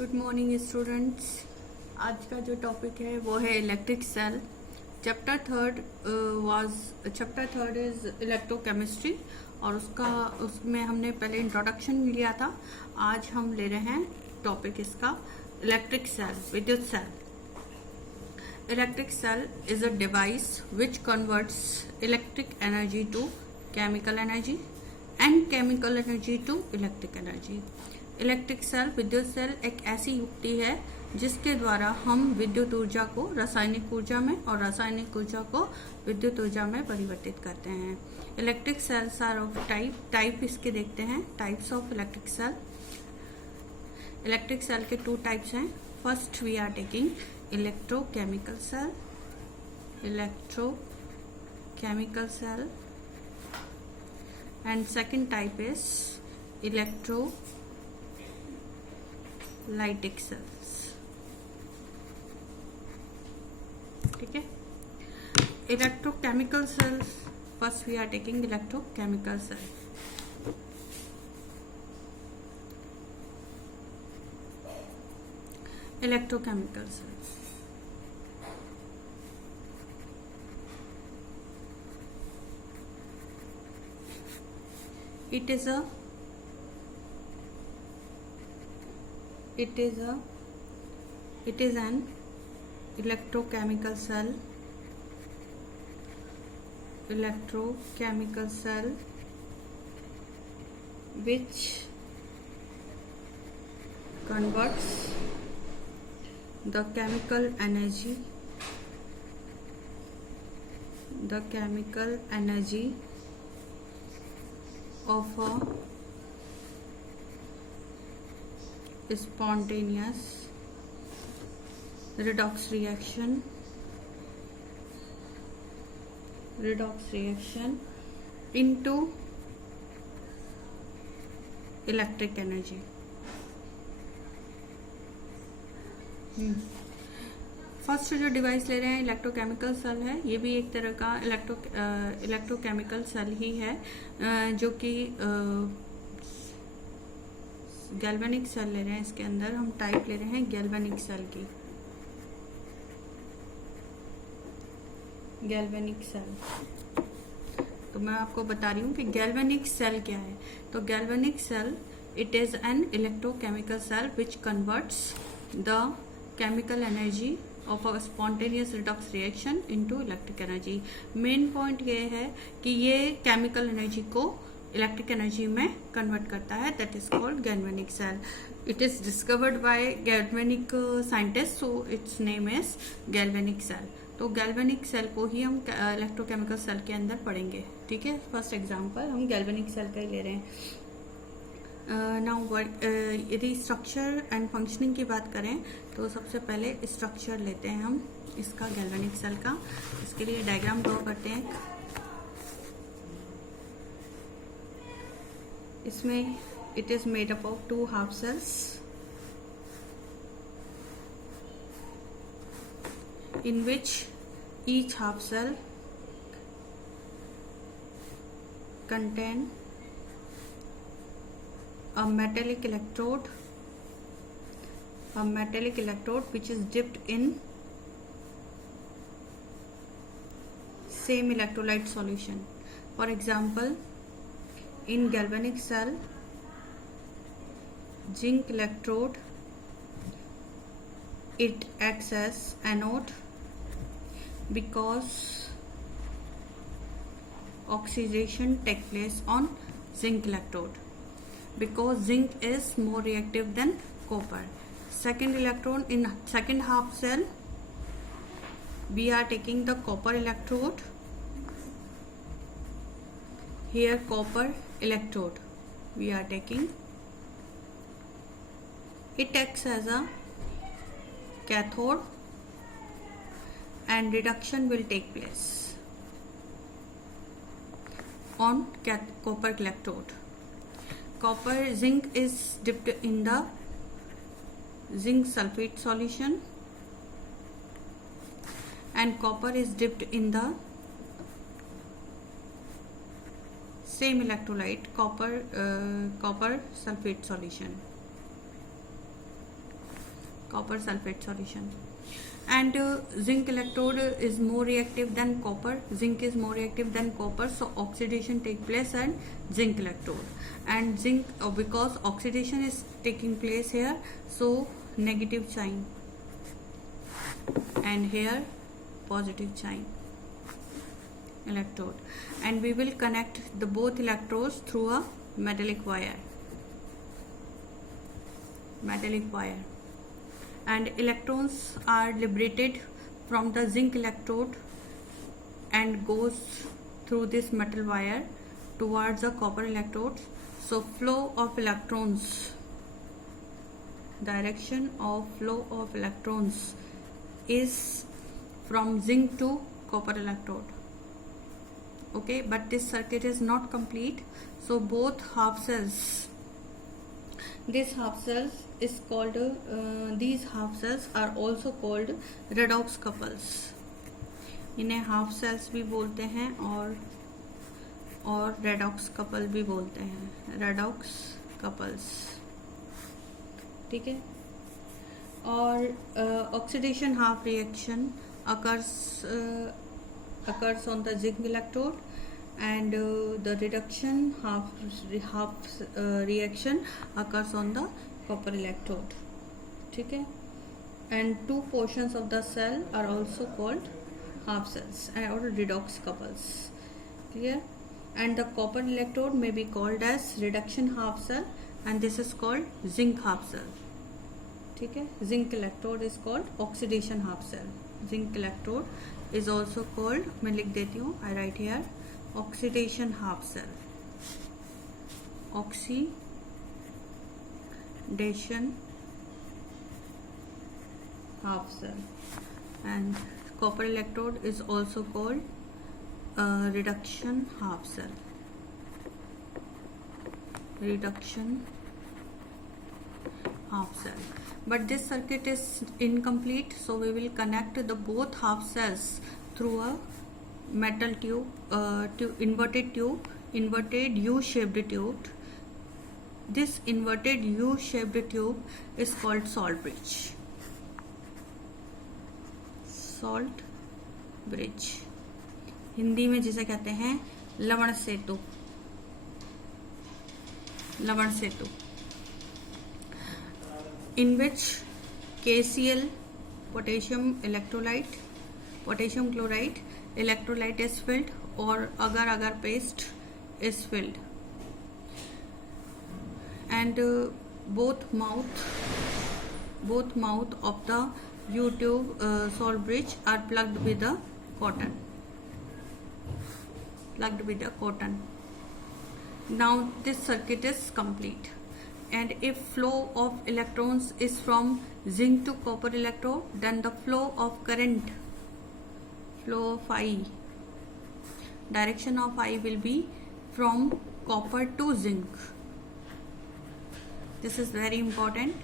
Good morning students. आज का जो टॉपिक है वो है electric cell. Chapter third is electrochemistry और उसमें हमने पहले इंट्रोडक्शन लिया था। आज हम ले रहे हैं टॉपिक इसका इलेक्ट्रिक सेल, विद्युत सेल। Electric cell is a device which converts electric energy to chemical energy and chemical energy to electric energy. Electric cell, विद्युत सेल एक ऐसी युक्ति है जिसके द्वारा हम विद्युत ऊर्जा को रासायनिक ऊर्जा में और रासायनिक ऊर्जा को विद्युत ऊर्जा में परिवर्तित करते हैं। Electric cells are of type इसके देखते हैं, types of electric cell. Electric cell के टू टाइप्स हैं। First we are taking electrochemical cell and second type is electrolytic cells। ठीक है, electrochemical cells, first we are taking electrochemical cell। electrochemical cells, it is an electrochemical cell which converts the chemical energy of a spontaneous redox reaction into electric energy। First जो device ले रहे हैं electrochemical cell है। ये भी एक तरह का इलेक्ट्रोकेमिकल सेल ही है, जो कि गैल्वेनिक सेल ले रहे हैं। इसके अंदर हम टाइप ले रहे हैं गैल्वेनिक सेल की। गैल्वेनिक सेल, तो मैं आपको बता रही हूँ कि गैल्वेनिक सेल क्या है। तो galvanic cell it is an electrochemical cell which converts the chemical energy of a spontaneous redox reaction into electric energy। मेन पॉइंट ये है कि ये केमिकल एनर्जी को इलेक्ट्रिक एनर्जी में कन्वर्ट करता है। That is called galvanic cell. It is discovered by galvanic scientist, so its name is galvanic cell. तो गैल्वेनिक सेल को ही हम इलेक्ट्रोकेमिकल सेल के अंदर पढ़ेंगे। ठीक है, फर्स्ट एग्जाम्पल हम गैल्वेनिक सेल का ही ले रहे हैं। नाउ यदि स्ट्रक्चर एंड फंक्शनिंग की बात करें तो सबसे पहले स्ट्रक्चर लेते हैं हम इसका गैल्वेनिक सेल का। इसके लिए डायग्राम ड्रॉ करते हैं। इसमें it is made up of two half cells in which each half cell contain a metallic electrode which is dipped in same electrolyte solution। For example, in galvanic cell, zinc electrode, it acts as anode because oxidation take place on zinc electrode, because zinc is more reactive than copper। Second electron in second half cell, we are taking the copper electrode। Here copper electrode we are taking, it acts as a cathode and reduction will take place on copper electrode। Zinc is dipped in the zinc sulfate solution and copper is dipped in the same electrolyte copper sulfate solution। copper sulfate solution. And zinc electrode is more reactive than copper. Zinc is more reactive than copper, so oxidation take place at zinc electrode. And zinc, because oxidation is taking place here, so negative sign, and here positive sign electrode. And we will connect the both electrodes through a metallic wire. And electrons are liberated from the zinc electrode and goes through this metal wire towards the copper electrodes. So flow of electrons, direction of flow of electrons is from zinc to copper electrode. Okay, but this circuit is not complete, so both half cells, this half cells is called these half cells are also called redox couples. इन्हें half sales भी बोलते हैं और redox couple भी बोलते हैं, redox couples. ठीक है. और oxidation half reaction occurs on the zinc electrode, and the reduction half reaction occurs on the copper electrode. ठीक है. And two portions of the cell are also called half cells or redox couples. Clear? And the copper electrode may be called as reduction half cell, and this is called zinc half cell. ठीक है. Zinc electrode is called oxidation half cell. Zinc electrode is also called, मैं लिख देती हूँ, I write here, oxidation half cell. Oxidation half cell. And copper electrode is also called reduction half cell. Reduction half cell. But this circuit is incomplete, so we will connect the both half cells through a metal tube, inverted U-shaped tube. This inverted U-shaped tube is called salt bridge. Salt bridge. Hindi में जिसे कहते हैं लवण सेतु. लवण सेतु. In which KCl, potassium chloride electrolyte is filled, or agar paste is filled, and both mouth of the U-tube salt bridge are plugged with a cotton. Now this circuit is complete. And if flow of electrons is from zinc to copper electrode, then the flow of I, direction of I will be from copper to zinc. This is very important.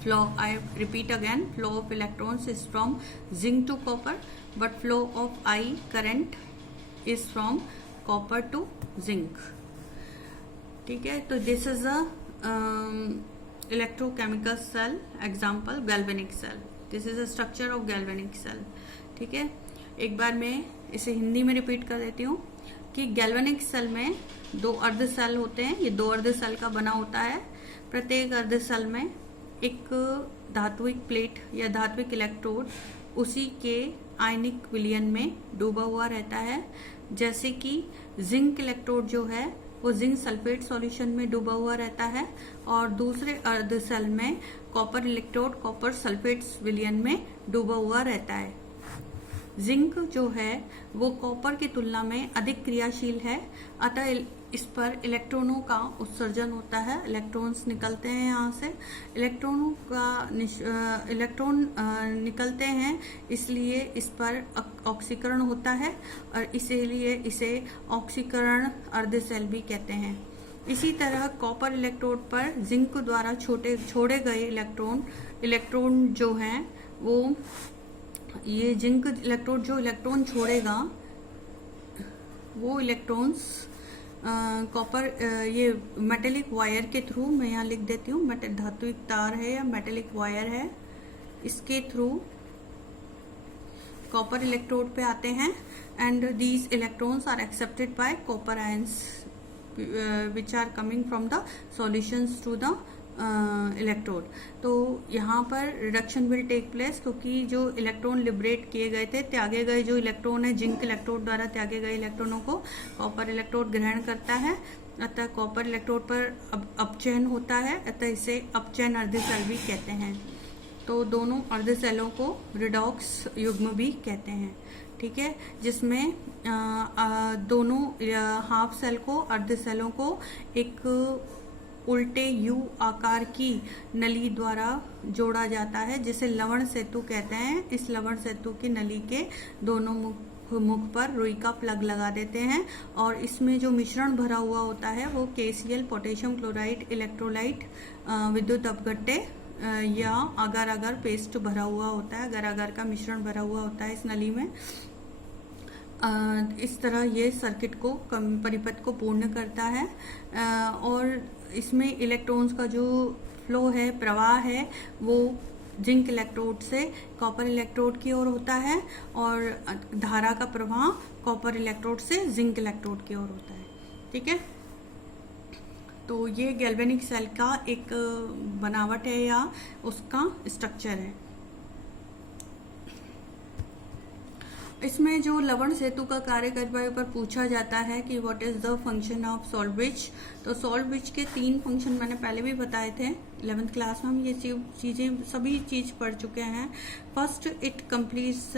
Flow, I repeat again, flow of electrons is from zinc to copper, but flow of I, current, is from copper to zinc. ठीक है. तो this is a electrochemical cell example galvanic cell. This is a structure of galvanic cell. ठीक है. एक बार मैं इसे हिंदी में repeat कर देती हूँ कि गैल्वेनिक सेल में दो अर्ध सेल होते हैं. ये दो अर्ध सेल का बना होता है. प्रत्येक अर्ध सेल में एक धात्विक प्लेट या धात्विक इलेक्ट्रोड उसी के आयनिक विलयन में डूबा हुआ रहता है. जैसे कि जिंक इलेक्ट्रोड जो है वो जिंक सल्फेट सॉल्यूशन में डूबा हुआ रहता है, और दूसरे अर्ध सेल में कॉपर इलेक्ट्रोड कॉपर सल्फेट विलयन में डूबा हुआ रहता है. जिंक जो है वो कॉपर की तुलना में अधिक क्रियाशील है, अतः इस पर इलेक्ट्रॉनों का उत्सर्जन होता है. इलेक्ट्रॉन्स निकलते हैं यहाँ से. इलेक्ट्रॉन निकलते हैं, इसलिए इस पर ऑक्सीकरण होता है, और इसीलिए इसे ऑक्सीकरण अर्ध सेल भी कहते हैं. इसी तरह कॉपर इलेक्ट्रोड पर जिंक द्वारा छोड़े गए इलेक्ट्रॉन जो हैं वो, ये जिंक इलेक्ट्रोड जो इलेक्ट्रॉन छोड़ेगा वो इलेक्ट्रॉन्स कॉपर ये मेटेलिक वायर के थ्रू, मैं यहाँ लिख देती हूँ, धात्विक तार है या मेटेलिक वायर है, इसके थ्रू कॉपर इलेक्ट्रोड पे आते हैं and these electrons are accepted by copper ions which are coming from the solutions to the electrode. तो यहाँ पर रिडक्शन विल टेक प्लेस, क्योंकि जो इलेक्ट्रॉन लिबरेट किए गए थे, त्यागे गए जो इलेक्ट्रॉन है, जिंक इलेक्ट्रोड द्वारा त्यागे गए इलेक्ट्रॉनों को कॉपर इलेक्ट्रोड ग्रहण करता है, अतः कॉपर इलेक्ट्रोड पर अपचयन होता है, अतः इसे अपचयन अर्धसेल भी कहते हैं। तो दोनों अर्धसेलों को रिडॉक्स युग्म भी कहते हैं, ठीक है, जिसमें दोनों हाफ सेल को, अर्धसेलों को एक उल्टे यू आकार की नली द्वारा जोड़ा जाता है, जिसे लवण सेतु कहते हैं। इस लवण सेतु की नली के दोनों मुख पर रुई का प्लग लगा देते हैं और इसमें जो मिश्रण भरा हुआ होता है वो KCl, पोटेशियम क्लोराइड, इलेक्ट्रोलाइट, विद्युत अपघट्टे या अगर अगर पेस्ट भरा हुआ होता है, अगर अगर का मिश्रण भरा हुआ होता है इस नली में। इस तरह ये सर्किट को परिपथ को पूर्ण करता है और इसमें इलेक्ट्रॉन्स का जो फ्लो है, प्रवाह है, वो जिंक इलेक्ट्रोड से कॉपर इलेक्ट्रोड की ओर होता है और धारा का प्रवाह कॉपर इलेक्ट्रोड से जिंक इलेक्ट्रोड की ओर होता है, ठीक है। तो ये गैल्वेनिक सेल का एक बनावट है या उसका स्ट्रक्चर है। इसमें जो लवण सेतु का कार्य करने पर पूछा जाता है कि what is the function of salt bridge, तो सॉल्ट ब्रिज के 3 फंक्शन मैंने पहले भी बताए थे 11th क्लास में, हम ये चीजें सभी चीज पढ़ चुके हैं। First, it completes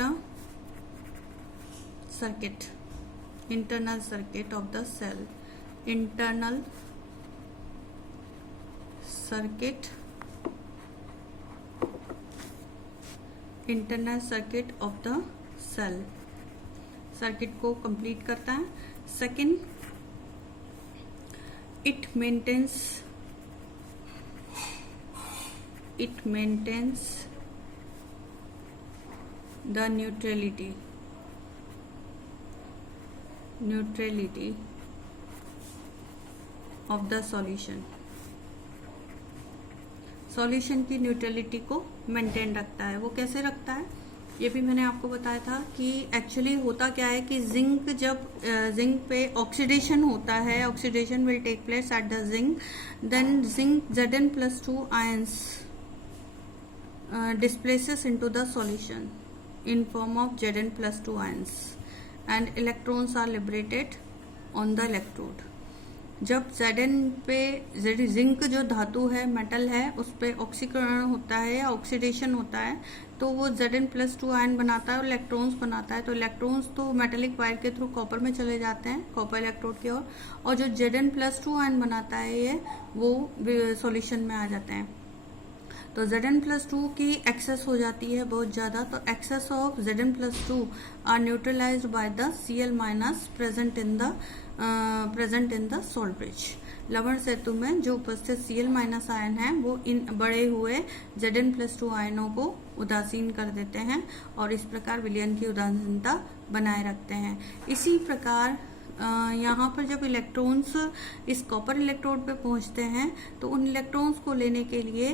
the circuit, internal circuit of the cell, internal circuit of the cell, circuit को कंप्लीट करता है। Second, it maintains the neutrality of the solution की न्यूट्रलिटी को मेंटेन रखता है। वो कैसे रखता है ये भी मैंने आपको बताया था कि एक्चुअली होता क्या है कि जिंक, जब जिंक पे ऑक्सीडेशन होता है, oxidation will take place at the zinc, then zinc Zn+2 ions displaces into the solution in form of Zn+2 ions and electrons are liberated on the electrode। जब Zn पे zinc जो धातु है, metal है, उस पे ऑक्सीकरण होता है या ऑक्सीडेशन होता है, तो वो Zn+2 आयन बनाता है और इलेक्ट्रॉन्स बनाता है। तो इलेक्ट्रॉन्स तो मेटेलिक वायर के थ्रू कॉपर में चले जाते हैं, कॉपर इलेक्ट्रोड की ओर, और जो Zn+2 आयन बनाता है ये, वो सॉल्यूशन में आ जाते हैं। तो Zn+2 की एक्सेस हो जाती है बहुत ज़्यादा, तो excess of Zn+2 are neutralized by the Cl- present in the salt bridge. लवण सेतु में जो उपस्थित Cl- आयन है वो इन बढ़े हुए Zn+2 आयनों को उदासीन कर देते हैं और इस प्रकार विलयन की उदासीनता बनाए रखते हैं। इसी प्रकार यहाँ पर जब इलेक्ट्रॉन्स इस कॉपर इलेक्ट्रोड पे पहुँचते हैं तो उन इलेक्ट्रॉन्स को लेने के लिए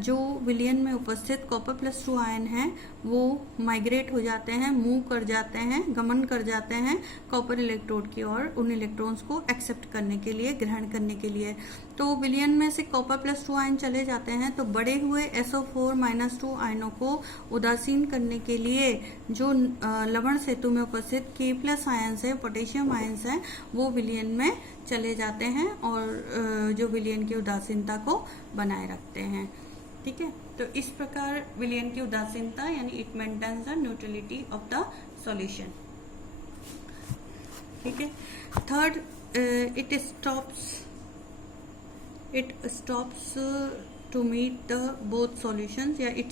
जो विलयन में उपस्थित copper+2 आयन हैं वो माइग्रेट हो जाते हैं, मूव कर जाते हैं, गमन कर जाते हैं कॉपर इलेक्ट्रोड की ओर, उन इलेक्ट्रॉन्स को एक्सेप्ट करने के लिए, ग्रहण करने के लिए। तो विलयन में से copper+2 आयन चले जाते हैं, तो बड़े हुए SO4-2 आयनों को उदासीन करने के लिए जो लवण सेतु में उपस्थित K+ आयन्स है, पोटेशियम आयन्स हैं, वो विलयन में चले जाते हैं और जो विलयन की उदासीनता को बनाए रखते हैं, ठीक है। तो इस प्रकार विलयन की उदासीनता यानी it maintains the neutrality of the solution, ठीक है। Third, it stops to meet the both solutions, या इट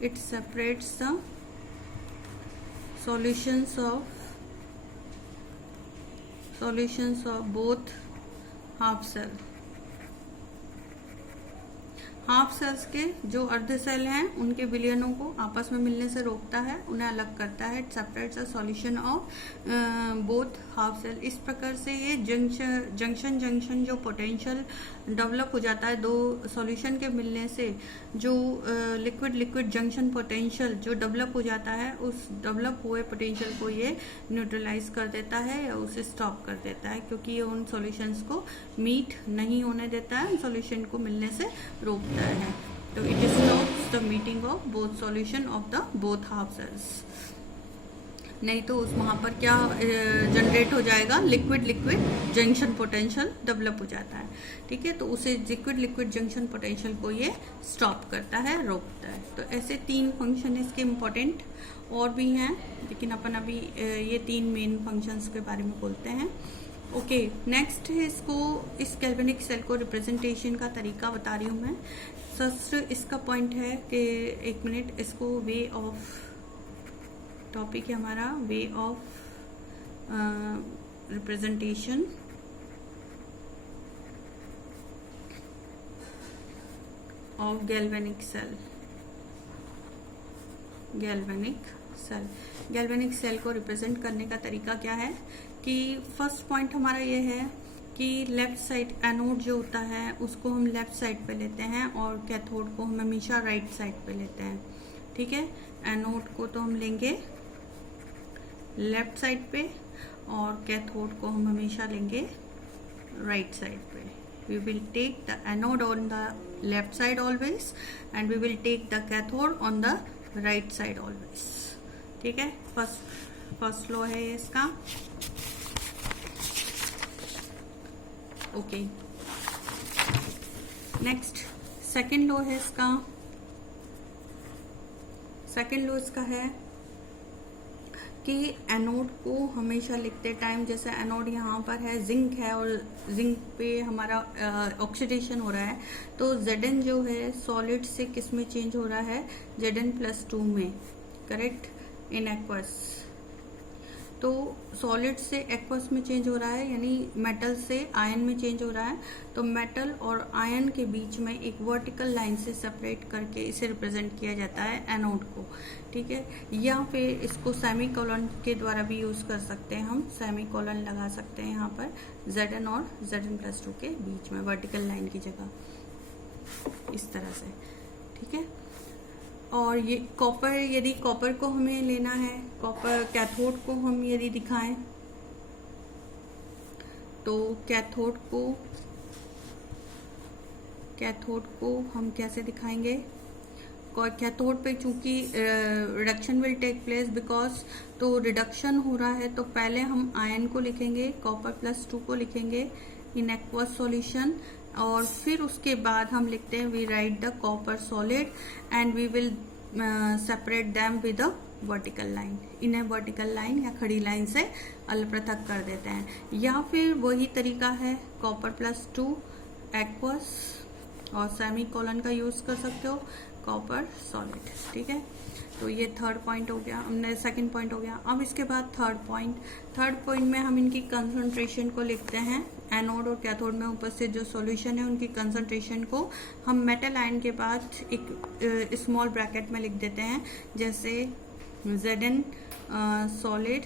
separates the solutions of both half cell half cells के जो अर्ध सेल हैं उनके विलयनों को आपस में मिलने से रोकता है, उन्हें अलग करता है। It separates a solution of both half cell. इस प्रकार से ये जंक्शन जो पोटेंशियल डेवलप हो जाता है दो सॉल्यूशन के मिलने से, जो लिक्विड जंक्शन पोटेंशियल जो डेवलप हो जाता है, उस डेवलप हुए पोटेंशियल को ये न्यूट्रलाइज कर देता है या उसे स्टॉप कर देता है, क्योंकि ये उन सॉल्यूशंस को मीट नहीं होने देता है, उन सॉल्यूशन को मिलने से रोकता है। तो it stops the meeting of both solution of the both half cells. नहीं तो उस वहां पर क्या जनरेट हो जाएगा, लिक्विड जंक्शन पोटेंशियल डेवलप हो जाता है। ठीक है, तो उसे लिक्विड जंक्शन पोटेंशियल को ये स्टॉप करता है, रोकता है। तो ऐसे 3 फंक्शन इसके इम्पोर्टेंट और भी हैं, लेकिन अपन अभी ये 3 मेन फंक्शंस के बारे में बोलते हैं। ओके, नेक्स्ट है इस गैल्वेनिक सेल को रिप्रेजेंटेशन का तरीका बता रही हूँ मैं। शस्त्र इसका पॉइंट है कि 1 मिनट, इसको वे ऑफ टॉपिक है हमारा, way of representation of galvanic cell. Galvanic cell को रिप्रेजेंट करने का तरीका क्या है कि फर्स्ट पॉइंट हमारा ये है कि लेफ्ट साइड एनोड जो होता है उसको हम लेफ्ट साइड पे लेते हैं और कैथोड को हम हमेशा राइट साइड पे लेते हैं। ठीक है, एनोड को तो हम लेंगे लेफ्ट साइड पे और कैथोड को हम हमेशा लेंगे राइट साइड पे। We will take the anode on the left side always and we will take the cathode on the right side always. ठीक है, फर्स्ट लॉ है इसका। ओके, नेक्स्ट सेकंड लॉ है इसका। सेकंड लॉ इसका है कि एनोड को हमेशा लिखते टाइम, जैसे एनोड यहाँ पर है, जिंक है और जिंक पे हमारा ऑक्सीडेशन हो रहा है, तो Zn जो है सॉलिड से किस में चेंज हो रहा है, Zn+2 में, करेक्ट, इन एक्वस। तो सॉलिड से एक्वस में चेंज हो रहा है, यानी मेटल से आयन में चेंज हो रहा है। तो मेटल और आयन के बीच में एक वर्टिकल लाइन से सेपरेट करके इसे रिप्रेजेंट किया जाता है एनोड को। ठीक है, या फिर इसको सेमीकोलन के द्वारा भी यूज कर सकते हैं, हम सेमीकोलन लगा सकते हैं यहाँ पर Zn और Zn+2 के बीच में वर्टिकल लाइन की जगह, इस तरह से। ठीक है, और ये कॉपर, यदि कॉपर को हमें लेना है, कॉपर कैथोड को हम यदि दिखाएं तो कैथोड को हम कैसे दिखाएंगे। कैथोड पे चूंकि reduction will take place because, तो रिडक्शन हो रहा है तो पहले हम आयन को लिखेंगे, Copper+2 को लिखेंगे इन एक्वस सॉल्यूशन, और फिर उसके बाद हम लिखते हैं we write the copper solid and we will separate them with a vertical line. इन्हें वर्टिकल लाइन या खड़ी लाइन से अलग पृथक कर देते हैं। या फिर वही तरीका है Copper+2 एक्वस, और सेमीकोलन का यूज कर सकते हो, कॉपर सॉलिड। ठीक है, तो ये थर्ड पॉइंट हो गया, हमने सेकंड पॉइंट हो गया। अब इसके बाद थर्ड पॉइंट में हम इनकी कंसंट्रेशन को लिखते हैं। एनोड और कैथोड में उपस्थित जो सॉल्यूशन है उनकी कंसंट्रेशन को हम मेटल आयन के बाद एक स्मॉल ब्रैकेट में लिख देते हैं, जैसे Zn सॉलिड,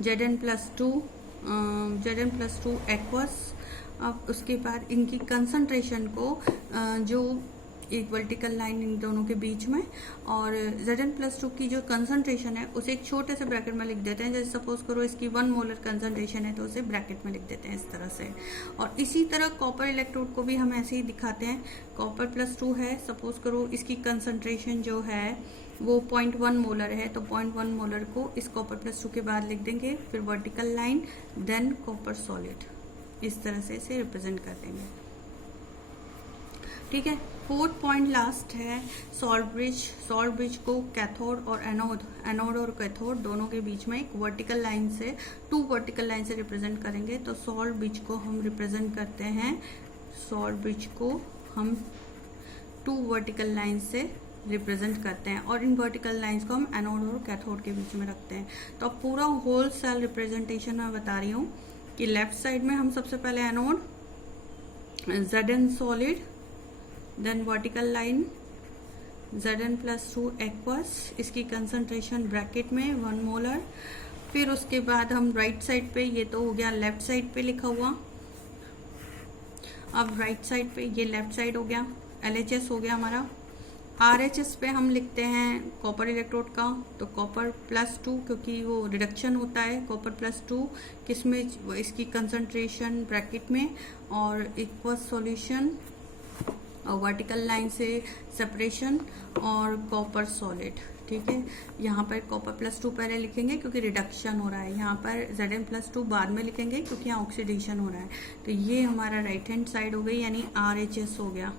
Zn+2 एक्वस। अब उसके बाद इनकी कंसंट्रेशन को जो एक वर्टिकल लाइन इन दोनों के बीच में, और Zn+2 की जो कंसंट्रेशन है उसे एक छोटे से ब्रैकेट में लिख देते हैं। जैसे सपोज करो इसकी 1 मोलर कंसंट्रेशन है तो उसे ब्रैकेट में लिख देते हैं इस तरह से। और इसी तरह कॉपर इलेक्ट्रोड को भी हम ऐसे ही दिखाते हैं। Copper+2 है, सपोज करो इसकी कंसंट्रेशन जो है वो 0.1 मोलर है, तो 0.1 मोलर को इस Copper+2 के बाद लिख देंगे, फिर vertical line, than copper solid, इस तरह से इसे रिप्रेजेंट कर देंगे। ठीक है, फोर्थ पॉइंट लास्ट है सॉल्ट ब्रिज को कैथोड और एनोड और कैथोड दोनों के बीच में एक वर्टिकल लाइन से, 2 वर्टिकल लाइन से रिप्रेजेंट करेंगे। तो सॉल्ट ब्रिज को हम रिप्रेजेंट करते हैं, सॉल्ट ब्रिज को हम 2 वर्टिकल लाइन से रिप्रेजेंट करते हैं, और इन वर्टिकल लाइंस को हम एनोड और कैथोड के बीच में रखते हैं। तो अब पूरा होल सेल रिप्रेजेंटेशन मैं बता रही हूँ कि लेफ्ट साइड में हम सबसे पहले anode Zn solid, then vertical line Zn+2 aqueous, इसकी कंसंट्रेशन ब्रैकेट में 1 मोलर। फिर उसके बाद हम राइट साइड पे, ये तो हो गया लेफ्ट साइड पे लिखा हुआ, अब राइट साइड पे ये लेफ्ट साइड हो गया, LHS हो गया हमारा। RHS पे हम लिखते हैं कॉपर इलेक्ट्रोड का, तो कॉपर +2 क्योंकि वो रिडक्शन होता है, कॉपर +2 किसमें, इसकी कंसंट्रेशन ब्रैकेट में, और एक्वस सॉल्यूशन और वर्टिकल लाइन से सेपरेशन और कॉपर सॉलिड। ठीक है, यहाँ पर कॉपर +2 पहले लिखेंगे क्योंकि रिडक्शन हो रहा है, यहाँ पर Zn+2 बाद में लिखेंगे क्योंकि यहाँ ऑक्सीडेशन हो रहा है। तो ये हमारा राइट हैंड साइड हो गई, यानी RHS हो गया,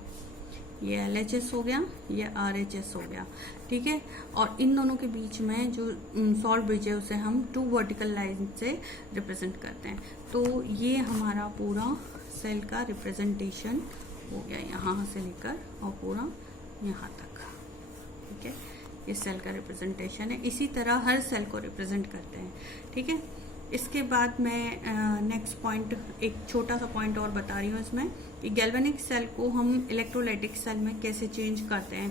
ये LHS हो गया, ये RHS हो गया। ठीक है, और इन दोनों के बीच में जो सॉल्ट ब्रिज है उसे हम 2 वर्टिकल लाइन से रिप्रेजेंट करते हैं। तो ये हमारा पूरा सेल का रिप्रेजेंटेशन हो गया, यहाँ से लेकर और पूरा यहाँ तक। ठीक है, ये सेल का रिप्रेजेंटेशन है, इसी तरह हर सेल को रिप्रेजेंट करते हैं। ठीक है, इसके बाद मैं नेक्स्ट पॉइंट, एक छोटा सा पॉइंट और बता रही हूँ इसमें, कि गैल्वेनिक सेल को हम इलेक्ट्रोलाइटिक सेल में कैसे चेंज करते हैं।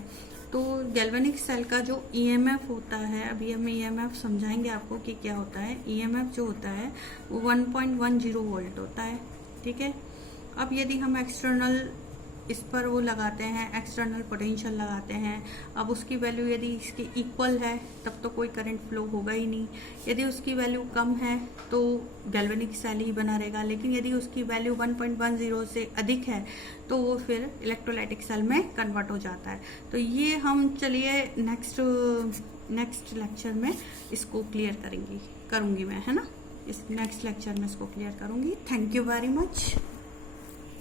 तो गैल्वेनिक सेल का जो EMF होता है, अभी हम EMF समझाएंगे आपको कि क्या होता है। EMF जो होता है वो 1.10 वोल्ट होता है। ठीक है, अब यदि हम एक्सटर्नल इस पर वो लगाते हैं, एक्सटर्नल पोटेंशियल लगाते हैं, अब उसकी वैल्यू यदि इसकी इक्वल है तब तो कोई करंट फ्लो होगा ही नहीं, यदि उसकी वैल्यू कम है तो गैल्वेनिक सेल ही बना रहेगा, लेकिन यदि उसकी वैल्यू 1.10 से अधिक है तो वो फिर इलेक्ट्रोलाइटिक सेल में कन्वर्ट हो जाता है। तो ये हम चलिए नेक्स्ट लेक्चर में इसको क्लियर करूँगी मैं, है ना, इस नेक्स्ट लेक्चर में इसको क्लियर करूँगी। Thank you very much.